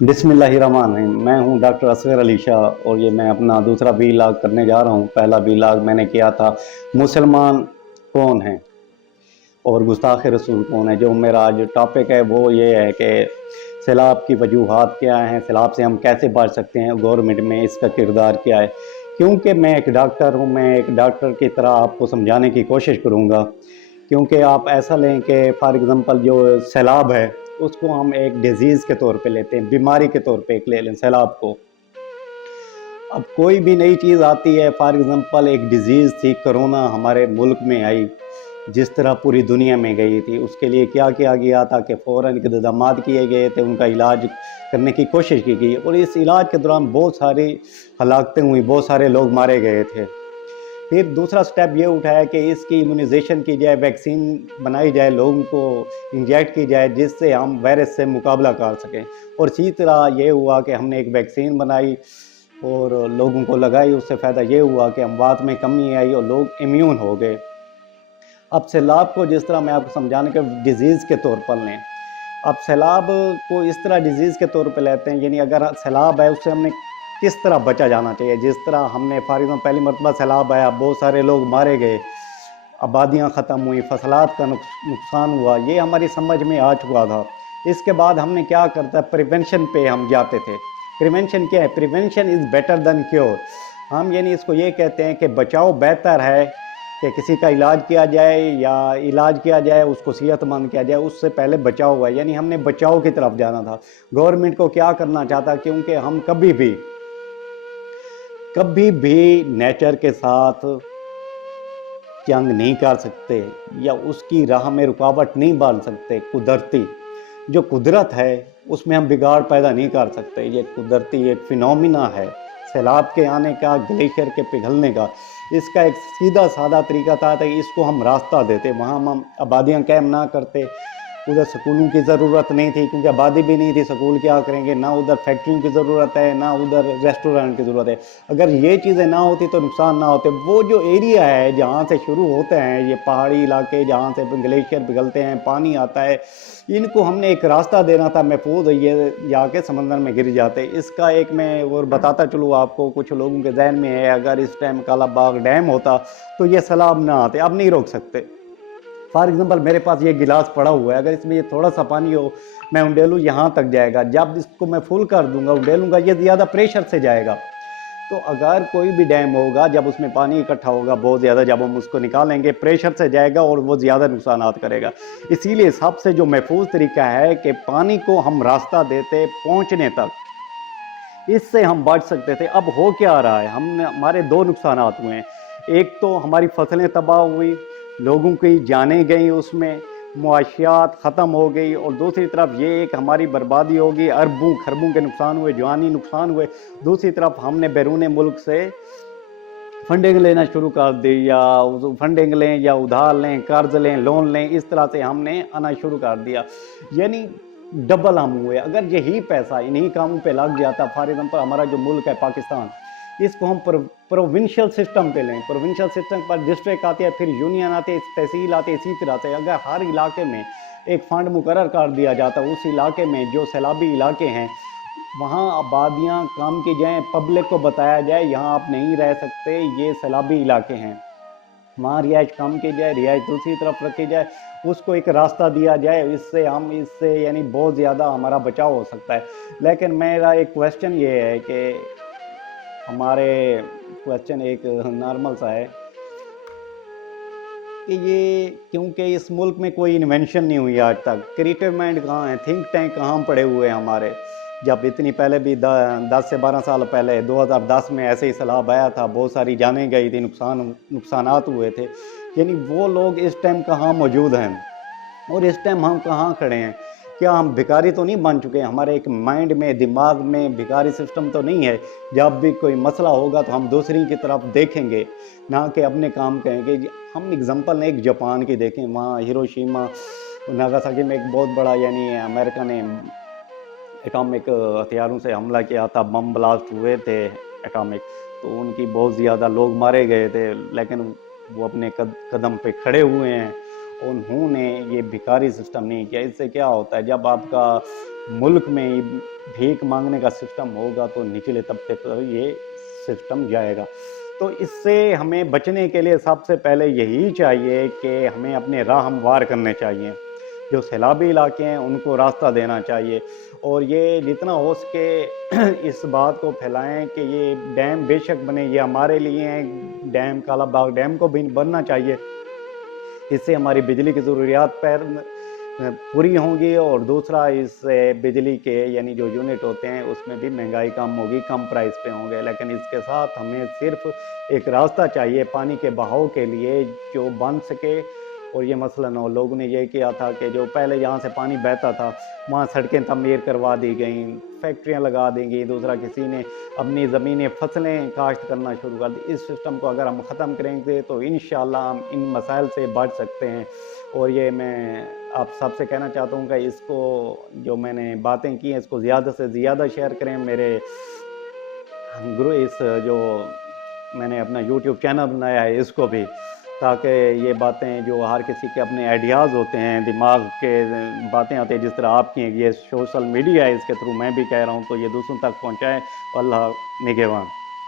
बिस्मिल्लाहिर्रहमानिर्रहीम। मैं हूं डॉक्टर असगर अली शाह और ये मैं अपना दूसरा वीलॉग करने जा रहा हूं। पहला वीलॉग मैंने किया था मुसलमान कौन है और गुस्ताख रसूल कौन है। जो मेरा आज टॉपिक है वो ये है कि सैलाब की वजूहात क्या हैं, सैलाब से हम कैसे बच सकते हैं, गवर्नमेंट में इसका किरदार क्या है। क्योंकि मैं एक डॉक्टर हूं, मैं एक डॉक्टर की तरह आपको समझाने की कोशिश करूंगा। क्योंकि आप ऐसा लें कि फॉर एग्ज़ाम्पल जो सैलाब है उसको हम एक डिज़ीज़ के तौर पे लेते हैं, बीमारी के तौर पे एक ले लें सैलाब को। अब कोई भी नई चीज़ आती है, फॉर एग्ज़ाम्पल एक डिज़ीज़ थी कोरोना, हमारे मुल्क में आई, जिस तरह पूरी दुनिया में गई थी, उसके लिए क्या किया गया था कि फ़ौरन इक़दामात किए गए थे, उनका इलाज करने की कोशिश की गई और इस इलाज के दौरान बहुत सारी हलाकतें हुई, बहुत सारे लोग मारे गए थे। फिर दूसरा स्टेप ये उठाया कि इसकी इम्यूनाइजेशन की जाए, वैक्सीन बनाई जाए, लोगों को इंजेक्ट की जाए जिससे हम वायरस से मुकाबला कर सकें। और इसी तरह ये हुआ कि हमने एक वैक्सीन बनाई और लोगों को लगाई, उससे फ़ायदा ये हुआ कि अमवात में कमी आई और लोग इम्यून हो गए। अब सैलाब को जिस तरह मैं आपको समझाने के डिज़ीज़ के तौर पर लें, अब सैलाब को इस तरह डिज़ीज़ के तौर पे लेते हैं, यानी अगर सैलाब है उससे हमने किस तरह बचा जाना चाहिए। जिस तरह हमने फॉर एग्ज़ाम्पल पहली मरतबा सैलाब आया, बहुत सारे लोग मारे गए, आबादियाँ ख़त्म हुई, फसलात का नुकसान हुआ, ये हमारी समझ में आ चुका था। इसके बाद हमने क्या करता है, प्रिवेंशन पे हम जाते थे। प्रिवेंशन क्या है? Prevention is better than cure. हम यानी इसको ये कहते हैं कि बचाव बेहतर है कि किसी का इलाज किया जाए या इलाज किया जाए, उसको सेहतमंद किया जाए, उससे पहले बचाव है। यानी हमने बचाव की तरफ जाना था। गवर्नमेंट को क्या करना चाहता, क्योंकि हम कभी भी नेचर के साथ जंग नहीं कर सकते या उसकी राह में रुकावट नहीं डाल सकते। कुदरती जो कुदरत है उसमें हम बिगाड़ पैदा नहीं कर सकते। ये कुदरती एक फिनोमिना है सैलाब के आने का, ग्लेशियर के पिघलने का। इसका एक सीधा साधा तरीका था कि इसको हम रास्ता देते, वहाँ हम आबादियाँ कैम ना करते। उधर स्कूलों की ज़रूरत नहीं थी क्योंकि आबादी भी नहीं थी, स्कूल क्या करेंगे, ना उधर फैक्ट्रियों की ज़रूरत है, ना उधर रेस्टोरेंट की ज़रूरत है। अगर ये चीज़ें ना होती तो नुकसान ना होते। वो जो एरिया है जहाँ से शुरू होते हैं ये पहाड़ी इलाके, जहाँ से ग्लेशियर पिघलते हैं, पानी आता है, इनको हमने एक रास्ता देना था महफूज, ये जाके समंदर में गिर जाते। इसका एक मैं और बताता चलूँ आपको, कुछ लोगों के जहन में है अगर इस टाइम कालाबाग डैम होता तो ये सैलाब ना आते। अब नहीं रोक सकते। फॉर एग्जांपल मेरे पास ये गिलास पड़ा हुआ है, अगर इसमें ये थोड़ा सा पानी हो, मैं उंडेलूँ यहाँ तक जाएगा। जब इसको मैं फुल कर दूंगा, उंडेलूँगा, ये ज़्यादा प्रेशर से जाएगा। तो अगर कोई भी डैम होगा, जब उसमें पानी इकट्ठा होगा बहुत ज़्यादा, जब हम उसको निकालेंगे प्रेशर से जाएगा और वो ज़्यादा नुकसानात करेगा। इसीलिए सबसे जो महफूज तरीका है कि पानी को हम रास्ता देते पहुँचने तक, इससे हम बच सकते थे। अब हो क्या रहा है, हमारे दो नुकसानात हुए हैं। एक तो हमारी फसलें तबाह हुई, लोगों की जानें गई, उसमें मुआशियात ख़त्म हो गई, और दूसरी तरफ ये एक हमारी बर्बादी होगी, अरबों खरबों के नुकसान हुए, जानी नुकसान हुए। दूसरी तरफ हमने बैरून मुल्क से फंडिंग लेना शुरू कर दी, या फंडिंग लें या उधार लें, कर्ज लें, लोन लें, इस तरह से हमने आना शुरू कर दिया। यानी डबल हम हुए। अगर यही पैसा इन्हीं कामों पे लग जाता, फॉर एग्जाम्पल हमारा जो मुल्क है पाकिस्तान, इसको हम प्रोविंशियल सिस्टम पे लें, प्रोविंशियल सिस्टम पर डिस्ट्रिक्ट आती है, फिर यूनियन आती है, तहसील आती है, इसी तरह से अगर हर इलाके में एक फंड मुकर्रर कर दिया जाता, उस इलाके में जो सैलाबी इलाके हैं वहाँ आबादियाँ कम की जाएँ, पब्लिक को बताया जाए यहाँ आप नहीं रह सकते, ये सैलाबी इलाके हैं, वहाँ रिहाइश कम की जाए, रिहाइश दूसरी तरफ रखी जाए, उसको एक रास्ता दिया जाए। इससे यानी बहुत ज़्यादा हमारा बचाव हो सकता है। लेकिन मेरा एक क्वेश्चन ये है कि हमारे क्वेश्चन एक नॉर्मल सा है कि ये क्योंकि इस मुल्क में कोई इन्वेंशन नहीं हुई आज तक, क्रिएटिव माइंड कहाँ है, थिंक टैंक कहाँ पड़े हुए हैं हमारे। जब इतनी पहले भी 10 से 12 साल पहले 2010 में ऐसे ही सैलाब आया था, बहुत सारी जानें गई थी, नुकसानात हुए थे, यानी वो लोग इस टाइम कहाँ मौजूद हैं और इस टाइम हम कहाँ खड़े हैं। क्या हम भिखारी तो नहीं बन चुके हैं? हमारे एक माइंड में, दिमाग में भिखारी सिस्टम तो नहीं है? जब भी कोई मसला होगा तो हम दूसरी की तरफ देखेंगे, ना कि अपने काम करेंगे। हम एग्जांपल एक जापान की देखें, वहाँ हिरोशिमा नागासाकी में एक बहुत बड़ा यानी अमेरिका ने एटॉमिक हथियारों से हमला किया था, बम ब्लास्ट हुए थे एटॉमिक, तो उनकी बहुत ज़्यादा लोग मारे गए थे, लेकिन वो अपने कदम पे खड़े हुए हैं انہوں نے یہ بھکاری سسٹم نہیں کیا. اس سے کیا ہوتا ہے جب آپ کا ملک میں بھیک مانگنے کا سسٹم ہوگا تو نچلے طبقے پر یہ سسٹم جائے گا. تو اس سے ہمیں بچنے کے لیے سب سے پہلے یہی چاہیے کہ ہمیں اپنے راہ ہموار کرنے چاہیے. جو سیلابی علاقے ہیں ان کو راستہ دینا چاہیے, اور یہ جتنا ہو سکے اس بات کو پھیلائیں کہ یہ ڈیم بے شک بنے, یہ ہمارے لیے ہیں. ڈیم کالا باغ ڈیم کو بھی بننا چاہیے, اس سے ہماری بجلی کی ضروریات پوری ہوں گی, اور دوسرا اس سے بجلی کے یعنی جو یونٹ ہوتے ہیں اس میں بھی مہنگائی کم ہوگی, کم پرائس پہ ہوں گے. لیکن اس کے ساتھ ہمیں صرف ایک راستہ چاہیے پانی کے بہاؤ کے لیے جو بن سکے. اور یہ مثلاً لوگوں نے یہ کیا تھا کہ جو پہلے یہاں سے پانی بہتا تھا وہاں سڑکیں تعمیر کروا دی گئیں, فیکٹریاں لگا دیں گی, دوسرا کسی نے اپنی زمینیں فصلیں کاشت کرنا شروع کر دی. اس سسٹم کو اگر ہم ختم کریں گے تو انشاءاللہ ہم ان مسائل سے بچ سکتے ہیں. اور یہ میں آپ سب سے کہنا چاہتا ہوں کہ اس کو جو میں نے باتیں کی ہیں اس کو زیادہ سے زیادہ شیئر کریں. میرے اس جو میں نے اپنا یوٹیوب چینل بنایا ہے اس کو بھی, تاکہ یہ باتیں جو ہر کسی کے اپنے آئیڈیاز ہوتے ہیں, دماغ کے باتیں آتی ہیں, جس طرح آپ کی یہ سوشل میڈیا ہے اس کے تھرو میں بھی کہہ رہا ہوں, تو یہ دوسروں تک پہنچائیں. اللہ نگہبان.